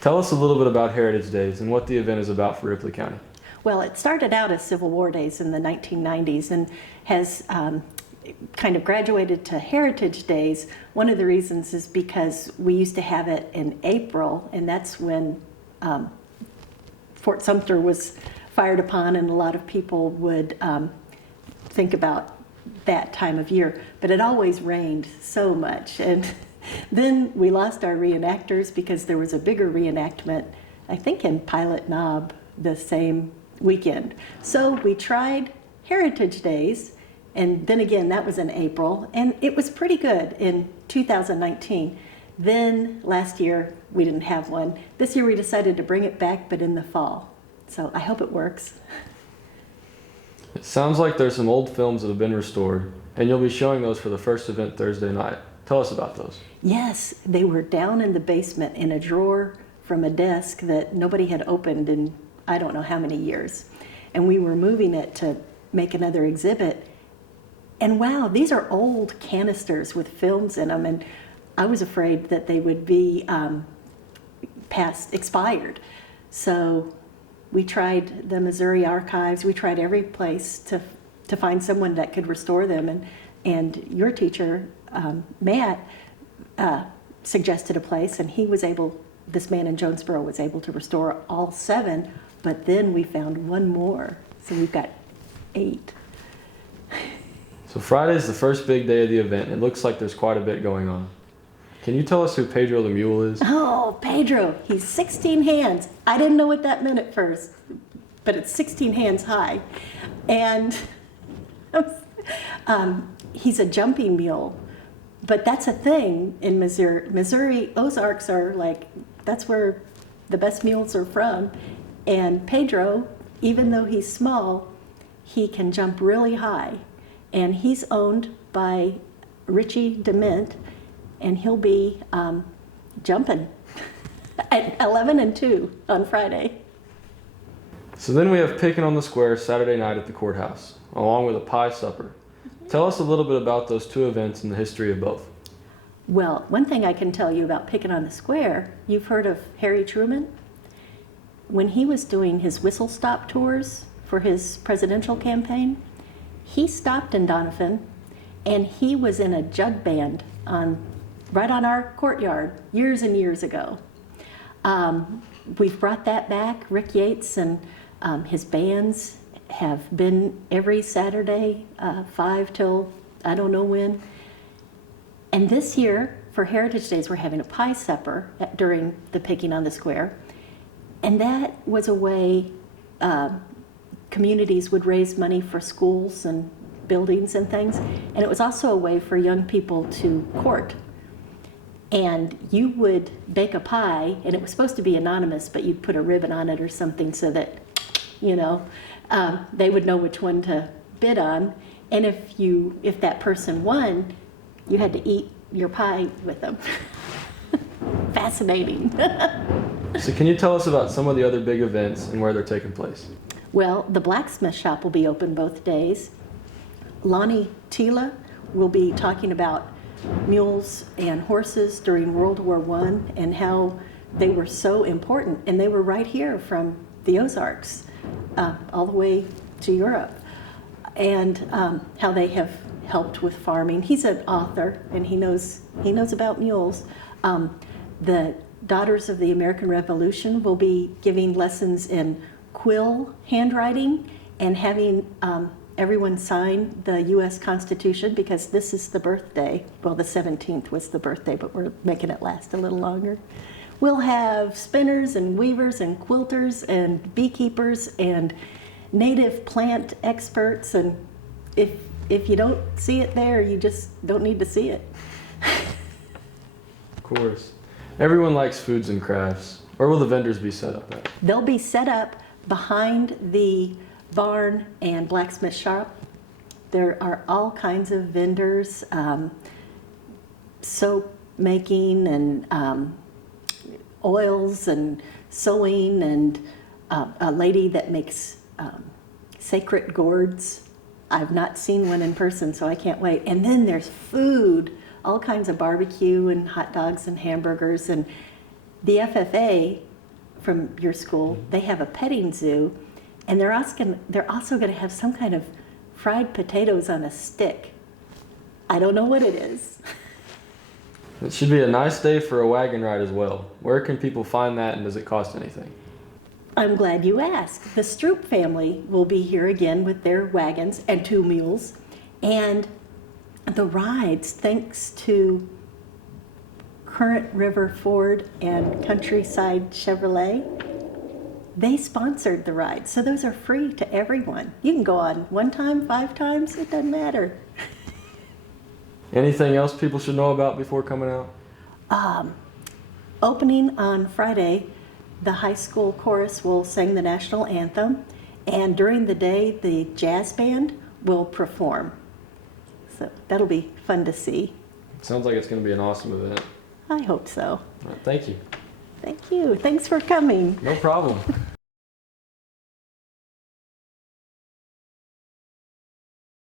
Tell us a little bit about Heritage Days and what the event is about for Ripley County. Well, it started out as Civil War Days in the 1990s and has kind of graduated to Heritage Days. One of the reasons is because we used to have it in April, and that's when Fort Sumter was fired upon, and a lot of people would think about that time of year. But it always rained so much, and then we lost our reenactors because there was a bigger reenactment, I think in Pilot Knob, the same weekend. So we tried Heritage Days, and then again, that was in April, and it was pretty good in 2019. Then last year, we didn't have one. This year we decided to bring it back, but in the fall. So I hope it works. It sounds like there's some old films that have been restored, and you'll be showing those for the first event Thursday night. Tell us about those. Yes, they were down in the basement in a drawer from a desk that nobody had opened in I don't know how many years. And we were moving it to make another exhibit. And wow, these are old canisters with films in them, and I was afraid that they would be expired. So we tried the Missouri Archives, we tried every place to find someone that could restore them, and your teacher, Matt, suggested a place, and this man in Jonesboro was able to restore all 7, but then we found one more, so we've got 8. So Friday is the first big day of the event, and it looks like there's quite a bit going on. Can you tell us who Pedro the Mule is? Oh, Pedro, he's 16 hands. I didn't know what that meant at first, but it's 16 hands high. And he's a jumping mule, but that's a thing in Missouri. Missouri Ozarks are that's where the best mules are from. And Pedro, even though he's small, he can jump really high. And he's owned by Richie DeMint, and he'll be jumping at 11 and 2 on Friday. So then we have Pickin' on the Square Saturday night at the courthouse, along with a pie supper. Tell us a little bit about those 2 events and the history of both. Well, one thing I can tell you about Pickin' on the Square, you've heard of Harry Truman? When he was doing his whistle stop tours for his presidential campaign, he stopped in Doniphan, and he was in a jug band right on our courtyard years and years ago. We've brought that back. Rick Yates and his bands have been every Saturday, 5 till I don't know when. And this year, for Heritage Days, we're having a pie supper during the Picking on the Square. And that was a way communities would raise money for schools and buildings and things. And it was also a way for young people to court. And you would bake a pie, and it was supposed to be anonymous, but you'd put a ribbon on it or something so that, they would know which one to bid on. And if that person won, you had to eat your pie with them. Fascinating. So can you tell us about some of the other big events and where they're taking place? Well, the blacksmith shop will be open both days. Lonnie Tila will be talking about mules and horses during World War I and how they were so important. And they were right here from the Ozarks all the way to Europe. And how they have helped with farming. He's an author, and he knows about mules. The Daughters of the American Revolution will be giving lessons in quill handwriting and having everyone sign the U.S. Constitution, because this is the birthday. Well, the 17th was the birthday, but we're making it last a little longer. We'll have spinners and weavers and quilters and beekeepers and native plant experts, and if you don't see it there, you just don't need to see it. Of course. Everyone likes foods and crafts. Where will the vendors be set up at? They'll be set up behind the barn and blacksmith shop. There are all kinds of vendors, soap making and oils and sewing, and a lady that makes sacred gourds. I've not seen one in person, so I can't wait. And then there's food, all kinds of barbecue and hot dogs and hamburgers. And the FFA from your school, they have a petting zoo, and they're also going to have some kind of fried potatoes on a stick. I don't know what it is. It should be a nice day for a wagon ride as well. Where can people find that, and does it cost anything? I'm glad you asked. The Stroop family will be here again with their wagons and 2 mules. And the rides, thanks to Current River Ford and Countryside Chevrolet, they sponsored the rides. So those are free to everyone. You can go on 1 time, 5 times, it doesn't matter. Anything else people should know about before coming out? Opening on Friday, the high school chorus will sing the national anthem, and during the day, the jazz band will perform. So that'll be fun to see. Sounds like it's going to be an awesome event. I hope so. All right, thank you. Thank you. Thanks for coming. No problem.